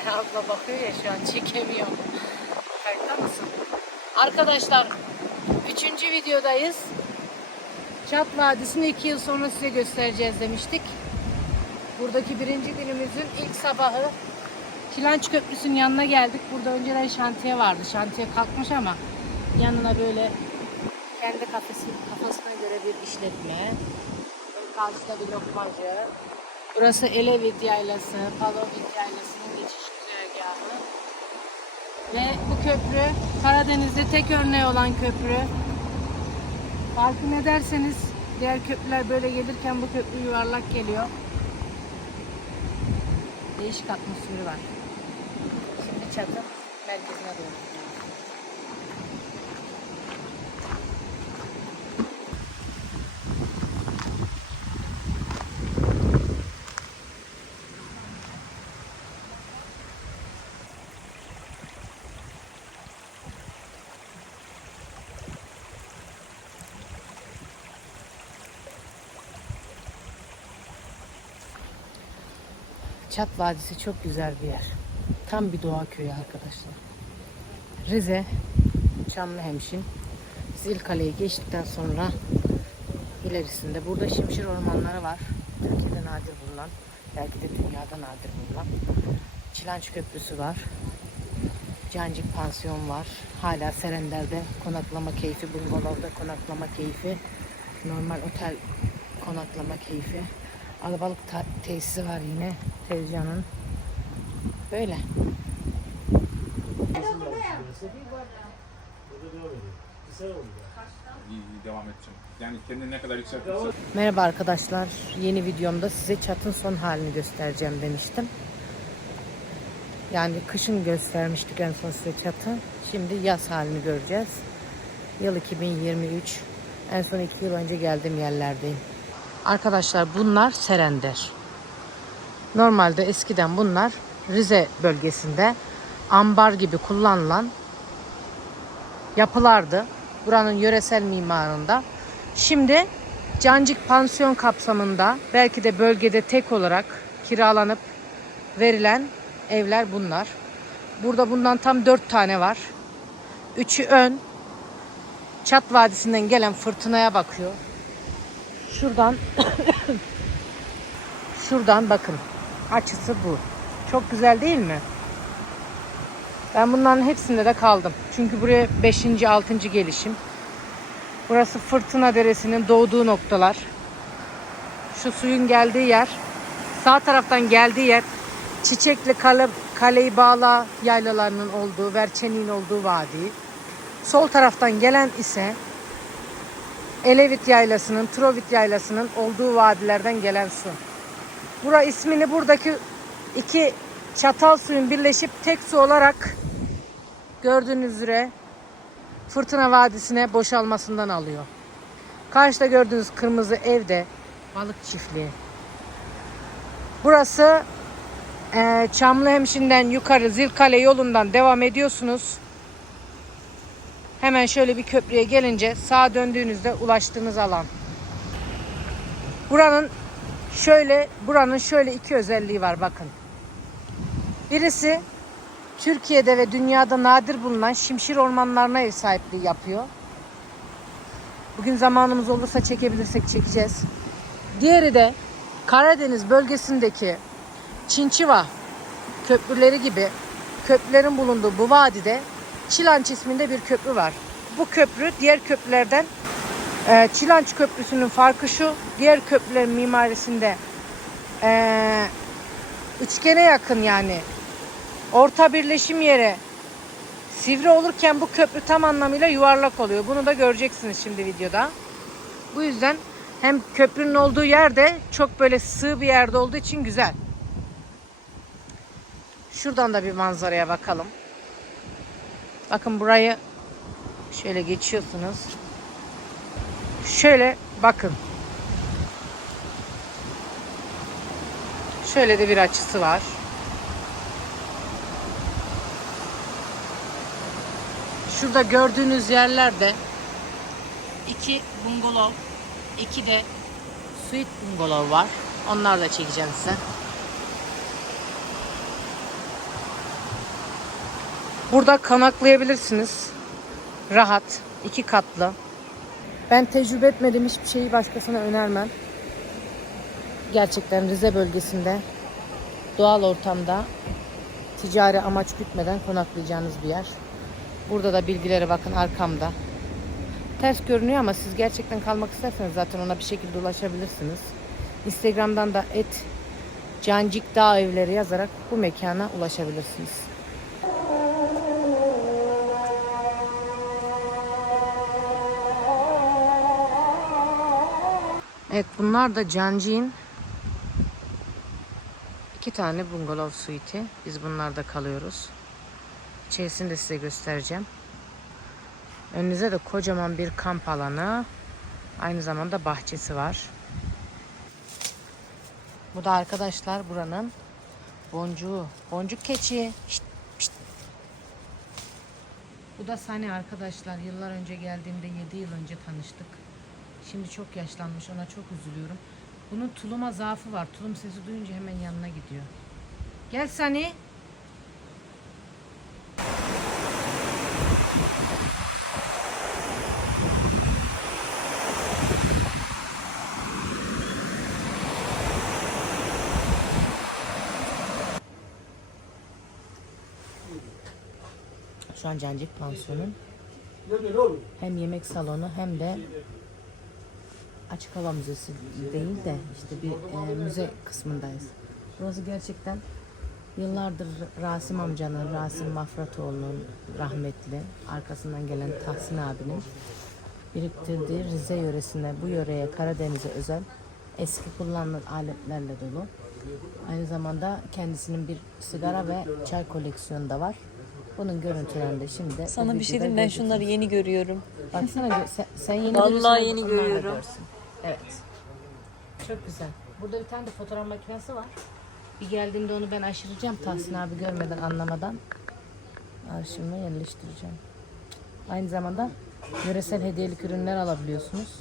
Abla bakıyor ya şu an çekemiyorum. Kayıtta mısın? Arkadaşlar üçüncü videodayız. Çat Vadisi'ni iki yıl sonra size göstereceğiz demiştik. Buradaki birinci günümüzün ilk sabahı Kilanç Köprüsü'nün yanına geldik. Burada önceden şantiye vardı. Şantiye kalkmış ama yanına böyle kendi kafesi, kafasına göre bir işletme. Karşıda bir lokmacı. Burası Elevit Yaylası, Palovit güzergahı. Ve bu köprü Karadeniz'de tek örneği olan köprü. Farkın ederseniz diğer köprüler böyle gelirken bu köprü yuvarlak geliyor. Değişik atmosferi var. Şimdi çatı merkezine doğru Çat Vadisi çok güzel bir yer. Tam bir doğa köyü arkadaşlar. Rize, Çamlıhemşin, Zilkale'yi geçtikten sonra ilerisinde burada şimşir ormanları var. Türkiye'de nadir bulunan, belki de dünyada nadir bulunan. Çilanç Köprüsü var. Cancık Pansiyon var. Hala Serender'de konaklama keyfi, bungalovda konaklama keyfi, normal otel konaklama keyfi. Alabalık tesisi var yine tezcanın. Böyle. İyi devam edeceğim. Yani kendini ne kadar yükseltirsen Merhaba arkadaşlar. Yeni videomda size çatın son halini göstereceğim demiştim. Yani kışın göstermiştik en son size çatı. Şimdi yaz halini göreceğiz. Yıl 2023. En son iki yıl önce geldiğim yerlerdeyim. Arkadaşlar bunlar Serender. Normalde eskiden bunlar Rize bölgesinde ambar gibi kullanılan yapılardı. Buranın yöresel mimarında. Şimdi Cancık pansiyon kapsamında belki de bölgede tek olarak kiralanıp verilen evler bunlar. Burada bundan tam dört tane var. Üçü ön. Çat Vadisi'nden gelen fırtınaya bakıyor. Şuradan şuradan bakın. Açısı bu. Çok güzel değil mi? Ben bunların hepsinde de kaldım. Çünkü buraya 5. 6. gelişim. Burası Fırtına Deresi'nin doğduğu noktalar. Şu suyun geldiği yer. Sağ taraftan geldiği yer Çiçekli Kale, Kaleyi Bağla yaylalarının olduğu, Verçen'in olduğu vadi. Sol taraftan gelen ise Elevit Yaylası'nın, Trovit Yaylası'nın olduğu vadilerden gelen su. Bura ismini buradaki iki çatal suyun birleşip tek su olarak gördüğünüz üzere Fırtına Vadisi'ne boşalmasından alıyor. Karşıda gördüğünüz kırmızı evde balık çiftliği. Burası eee Çamlıhemşin'den yukarı Zilkale yolundan devam ediyorsunuz. Hemen şöyle bir köprüye gelince sağa döndüğünüzde ulaştığınız alan. Buranın şöyle buranın şöyle iki özelliği var bakın. Birisi Türkiye'de ve dünyada nadir bulunan şimşir ormanlarına ev sahipliği yapıyor. Bugün zamanımız olursa çekebilirsek çekeceğiz. Diğeri de Karadeniz bölgesindeki Çinçiva köprüleri gibi köprülerin bulunduğu bu vadide Çilanç isminde bir köprü var. Bu köprü diğer köprülerden e, Çilanç Köprüsü'nün farkı şu. Diğer köprülerin mimarisinde e, üçgene yakın yani orta birleşim yeri sivri olurken bu köprü tam anlamıyla yuvarlak oluyor. Bunu da göreceksiniz şimdi videoda. Bu yüzden hem köprünün olduğu yerde çok böyle sığ bir yerde olduğu için güzel. Şuradan da bir manzaraya bakalım. Bakın burayı şöyle geçiyorsunuz. Şöyle bakın. Şöyle de bir açısı var. Şurada gördüğünüz yerlerde iki bungalov, iki de suite bungalov var. Onlar da çekeceğim size. Burada konaklayabilirsiniz. Rahat, iki katlı. Ben tecrübe etmedim hiçbir şeyi başkasına önermem. Gerçekten Rize bölgesinde doğal ortamda ticari amaç gütmeden konaklayacağınız bir yer. Burada da bilgilere bakın arkamda. Ters görünüyor ama siz gerçekten kalmak isterseniz zaten ona bir şekilde ulaşabilirsiniz. Instagram'dan da et Cancik Dağ Evleri yazarak bu mekana ulaşabilirsiniz. Evet bunlar da Cancik'in iki tane bungalov suite'i. Biz bunlarda kalıyoruz. İçerisini de size göstereceğim. Önünüze de kocaman bir kamp alanı. Aynı zamanda bahçesi var. Bu da arkadaşlar buranın boncuğu. Boncuk keçi. Şşt, şşt. Bu da Sani arkadaşlar. Yıllar önce geldiğimde 7 yıl önce tanıştık. Şimdi çok yaşlanmış. Ona çok üzülüyorum. Bunun tuluma zaafı var. Tulum sesi duyunca hemen yanına gidiyor. Gel Sani. Şu an Cancık Pansiyon'un hem yemek salonu hem de açık hava müzesi değil de işte bir e, müze kısmındayız. Burası gerçekten yıllardır Rasim amcanın, Rasim Mafratoğlu'nun rahmetli arkasından gelen Tahsin abinin biriktirdiği Rize yöresine, bu yöreye Karadeniz'e özel eski kullanılan aletlerle dolu. Aynı zamanda kendisinin bir sigara ve çay koleksiyonu da var. Bunun görüntülerini de şimdi Sana bir şey diyeyim ben şunları yeni görüyorum. Baksana sen, sen yeni Vallahi görüyorsun, yeni görüyorum. Evet. Çok güzel. Burada bir tane de fotoğraf makinesi var. Bir geldiğinde onu ben aşıracağım Tahsin abi görmeden anlamadan. Arşivime yerleştireceğim. Aynı zamanda yöresel hediyelik ürünler alabiliyorsunuz.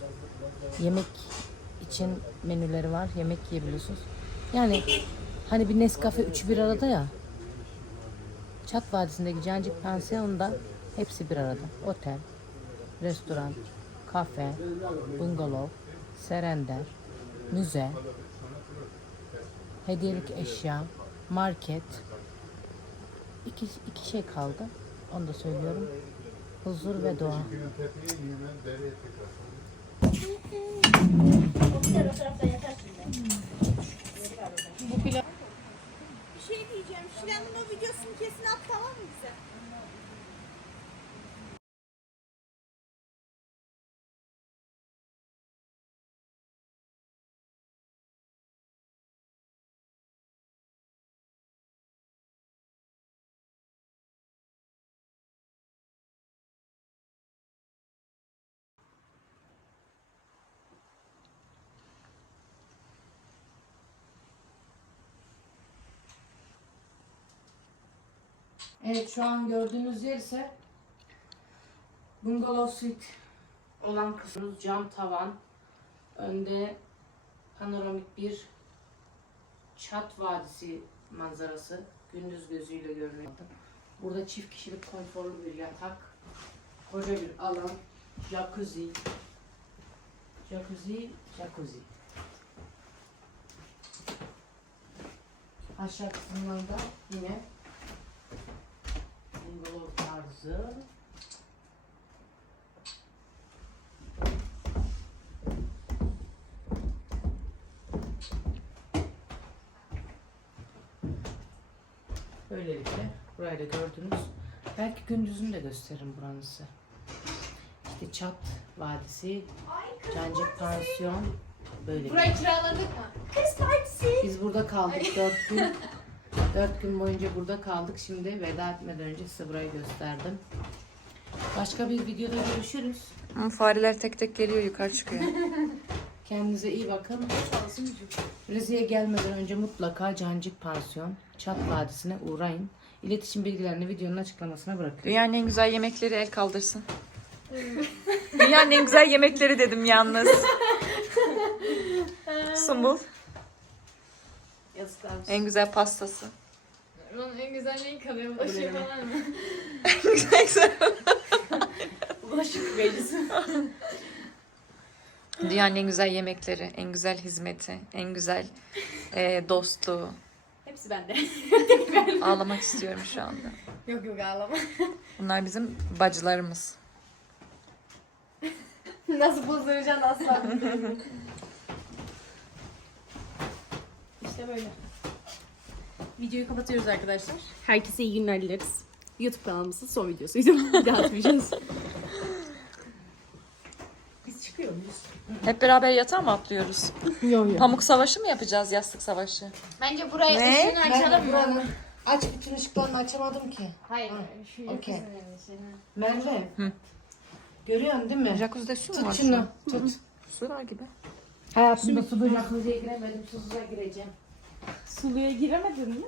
Yemek için menüleri var. Yemek yiyebiliyorsunuz. Yani hani bir Nescafe üçü bir arada ya. Çat Vadisi'ndeki Cancık Pansiyon'da hepsi bir arada. Otel, restoran, kafe, bungalov, serender, müze, hediyelik eşya, market. İki, iki şey kaldı. Onu da söylüyorum. Huzur ve doğa. Bir şey diyeceğim. Şilan'ın o videosunu kesin at tamam mı bize? Evet şu an gördüğünüz yer ise Bungalov Suite olan kısmımız cam tavan. Önde panoramik bir çat vadisi manzarası gündüz gözüyle görünüyor. Burada çift kişilik konforlu bir yatak, koca bir alan, jacuzzi, jacuzzi, jacuzzi. Aşağı kısmından da yine bungalov tarzı. Böylelikle burayı da gördünüz. Belki gündüzünü de gösteririm buranın size. İşte Çat Vadisi, Cancık Pansiyon böyle. Burayı kiraladık mı? Kız partisi. Biz burada kaldık dört gün. Dört gün boyunca burada kaldık. Şimdi veda etmeden önce size burayı gösterdim. Başka bir videoda görüşürüz. Ama fareler tek tek geliyor yukarı çıkıyor. Kendinize iyi bakın. Rize'ye gelmeden önce mutlaka Cancık Pansiyon, Çat Vadisi'ne uğrayın. İletişim bilgilerini videonun açıklamasına bırakıyorum. Dünyanın en güzel yemekleri el kaldırsın. Dünyanın en güzel yemekleri dedim yalnız. Sumbul. En güzel pastası. Onun En güzel neyi kalıyor? Bulaşık falan mı? Bulaşık meclisi. Dünyanın en güzel yemekleri, en güzel hizmeti, en güzel e, dostluğu. Hepsi bende. Ağlamak istiyorum şu anda. Yok yok ağlama. Bunlar bizim bacılarımız. Nasıl bozduracaksın asla. İşte böyle. Videoyu kapatıyoruz arkadaşlar. Herkese iyi günler dileriz. YouTube kanalımızın son videosuydu. Bir daha atmayacağız. Biz çıkıyor muyuz? Hep beraber yatağa mı atlıyoruz? Yok yok. Pamuk savaşı mı yapacağız, yastık savaşı? Bence burayı Ne? ışığını açalım mı? buranın aç bütün ışıklarını açamadım ki. Hayır. Şu Okey. yakasını. Merve. Hı. Görüyorsun değil mi? Jacuzzi'de su mu Tut var? şu şunu. Tut. Su var gibi. Hayatımda suda jacuzziye giremedim. Tuzluğa gireceğim. Suluya giremedin mi?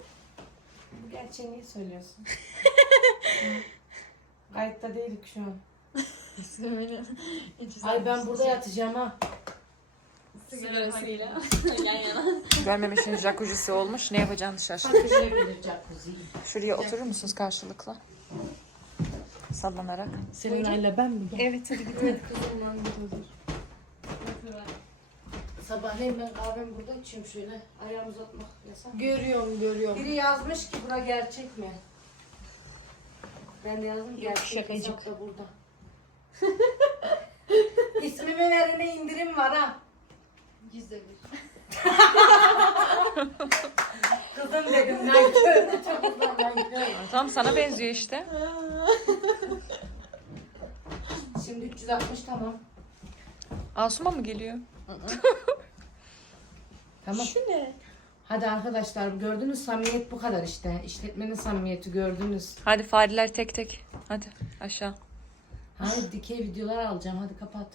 Bu gerçeği niye söylüyorsun? Kayıtta değilik şu an. Ay ben burada yatacağım ha. Sigarasıyla. Yan yana. Görmemişin jacuzzi'si olmuş. Ne yapacağını şaşırdım. Şuraya oturur musunuz karşılıklı? Sallanarak. Seninle ben mi? Evet hadi gidelim. Sabahleyin ben kahvemi burada içiyorum şöyle. Ayağımı uzatmak yasak. Görüyorum görüyorum. Biri yazmış ki bura gerçek mi? Ben de yazdım gerçek şakacık. hesap da burada. İsmimin yerine indirim var ha. Yüzde bir. Kızım dedim nankör. Çok da nankör. Tamam sana benziyor işte. Şimdi 360 tamam. Asuma mı geliyor? Tamam. Şu ne? Hadi arkadaşlar gördünüz samimiyet bu kadar işte. İşletmenin samimiyeti gördünüz. Hadi fareler tek tek. Hadi aşağı. Hayır dikey videolar alacağım hadi kapat.